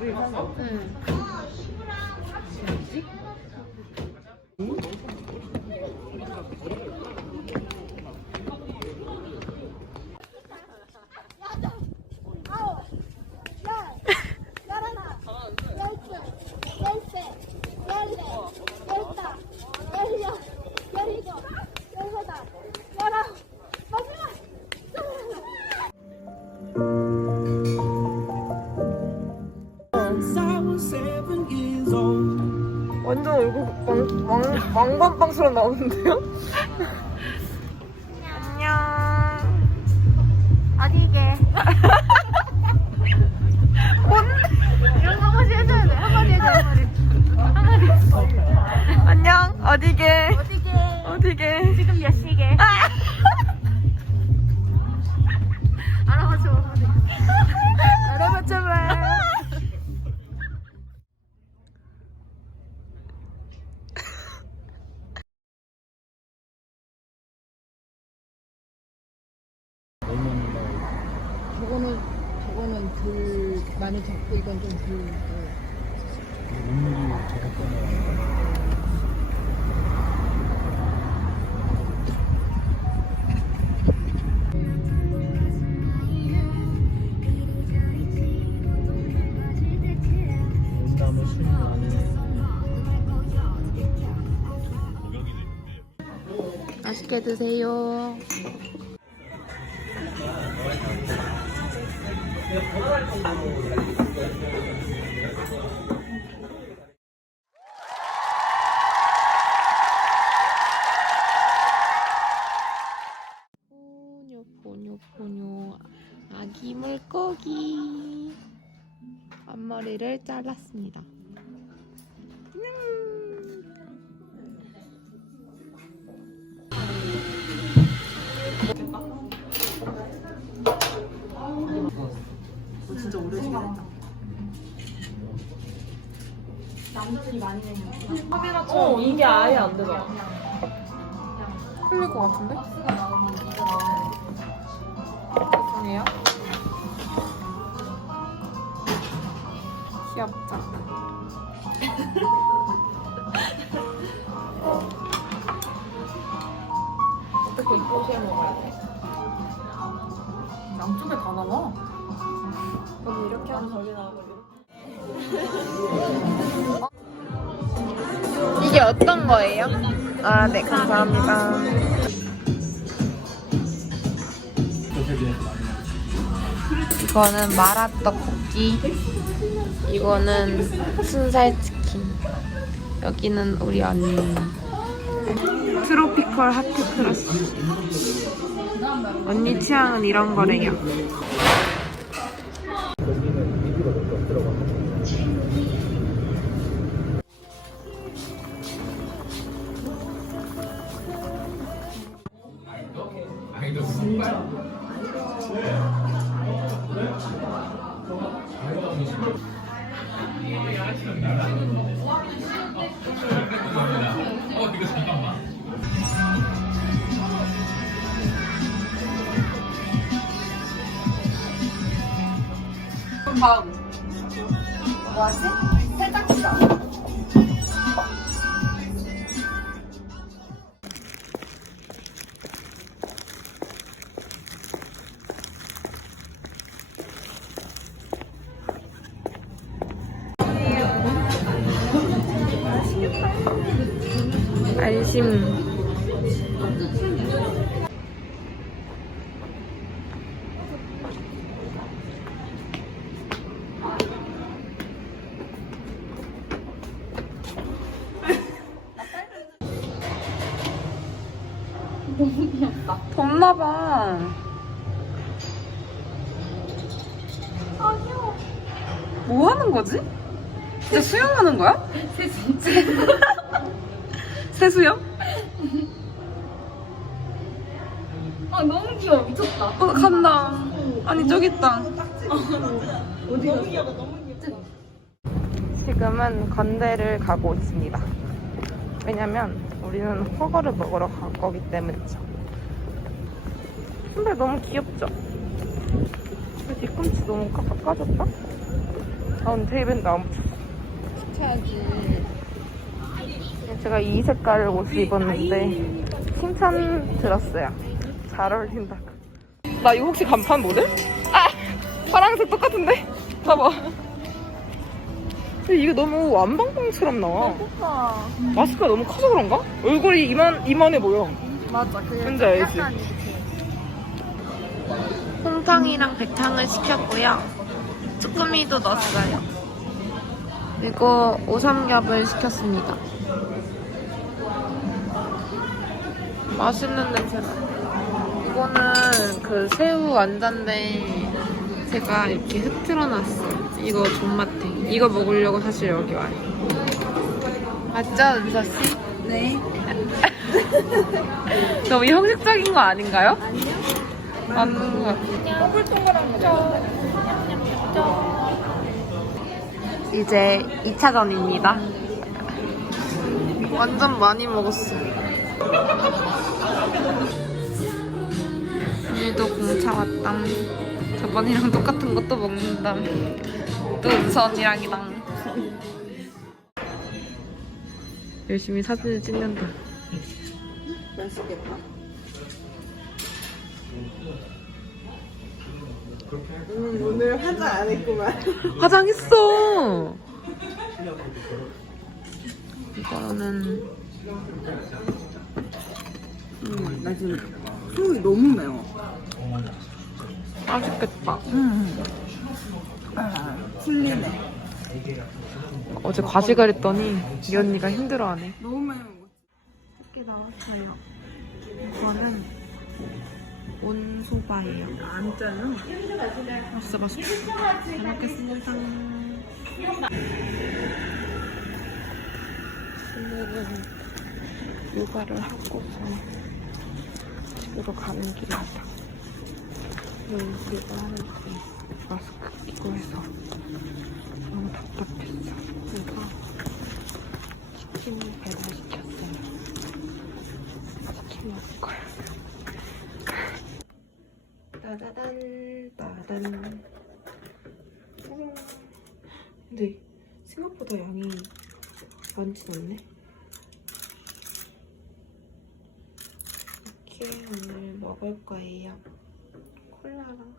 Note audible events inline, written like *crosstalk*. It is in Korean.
응. 왕, 왕, 왕관빵처럼 나오는데요? 안녕. 어디게? *laughs* 이런 거 한 번씩 해줘야 돼. 한 마디 해줘, 한 마디. 한 마디. 안녕. 어디게? 어디게? 어디게? 저거는 저거는 덜 많이 적고 이건 좀 덜. 맛있게 드세요. 포뇨 포뇨 포뇨 아기 물고기 앞머리를 잘랐습니다. 어 이게 아예 안 되잖아. 흘릴 것 같은데? 죄송해요. 귀엽죠? *laughs* 양쪽에 다 나와? 언니 이렇게 하면 저기 나오거든. 이게 어떤 거예요? 아, 네, 감사합니다. 이거는 마라떡볶이, 이거는 순살치킨, 여기는 우리 언니. 트로피컬 하트 크러쉬. 언니 취향은 이런 거래요. 안심. 귀엽다. 덥나봐. 뭐 하는 거지? 진짜 수영하는 거야? 새 진짜. *laughs* 새 수영? 아, 너무 귀여워. 미쳤다. 어, 간다. 아니, 저기 있다. 지금은 건대를 가고 있습니다. 왜냐면 우리는 허거를 먹으러 갈 거기 때문이죠. 신발 너무 귀엽죠? 뒤꿈치 너무 까, 까졌다? 아, 근데 테이블 안 붙였어. 차지. 제가 이 색깔 옷을 입었는데 칭찬 들었어요. 잘 어울린다. 나 이거 혹시 간판 모델? 아! 파란색 똑같은데? 봐봐. 근데 이게 너무 완방광처럼 나와. 오빠. 마스크가 너무 커서 그런가? 얼굴이 이만, 이만해 보여. 맞아. 그 뭔지 알지? 홍탕이랑 백탕을 시켰고요. 쭈꾸미도 넣었어요. 그리고 오삼겹을 시켰습니다. 맛있는 냄새나. 이거는 그 새우 완자인데 제가 이렇게 흐트러 놨어요. 이거 존맛탱. 이거 먹으려고 사실 여기 와요. 맞죠, 은서씨? 네. *laughs* 너무 형식적인 거 아닌가요? 아니요. 맞는 것 같아요. 동글동글한 거죠. 이제 2차전입니다. 완전 많이 먹었어. 오늘도 공차 왔담. 저번이랑 똑같은 것도 먹는담. 또 은선이랑이랑. 열심히 사진을 찍는다. 맛있겠다. 음, 오늘 화장 안 했구만. *laughs* 화장했어. 이거는 음, 나 지금 소이 너무 매워. 맛있겠다. 음. 아, 풀리네. 어제 과식을 했더니 이 언니가 힘들어하네. 너무 먹었어. 이렇게 나왔어요. 이거는 온소바예요. 안 짜요? 맛있어, 맛있어. 잘 먹겠습니다. 오늘은 육아를 하고서 집으로 가는 길입니다. 여기가 하는데 마스크 끼고 해서 너무 짜잔. 짜잔. 근데 생각보다 양이 많진 않네. 이렇게 오늘 먹을 거예요. 콜라랑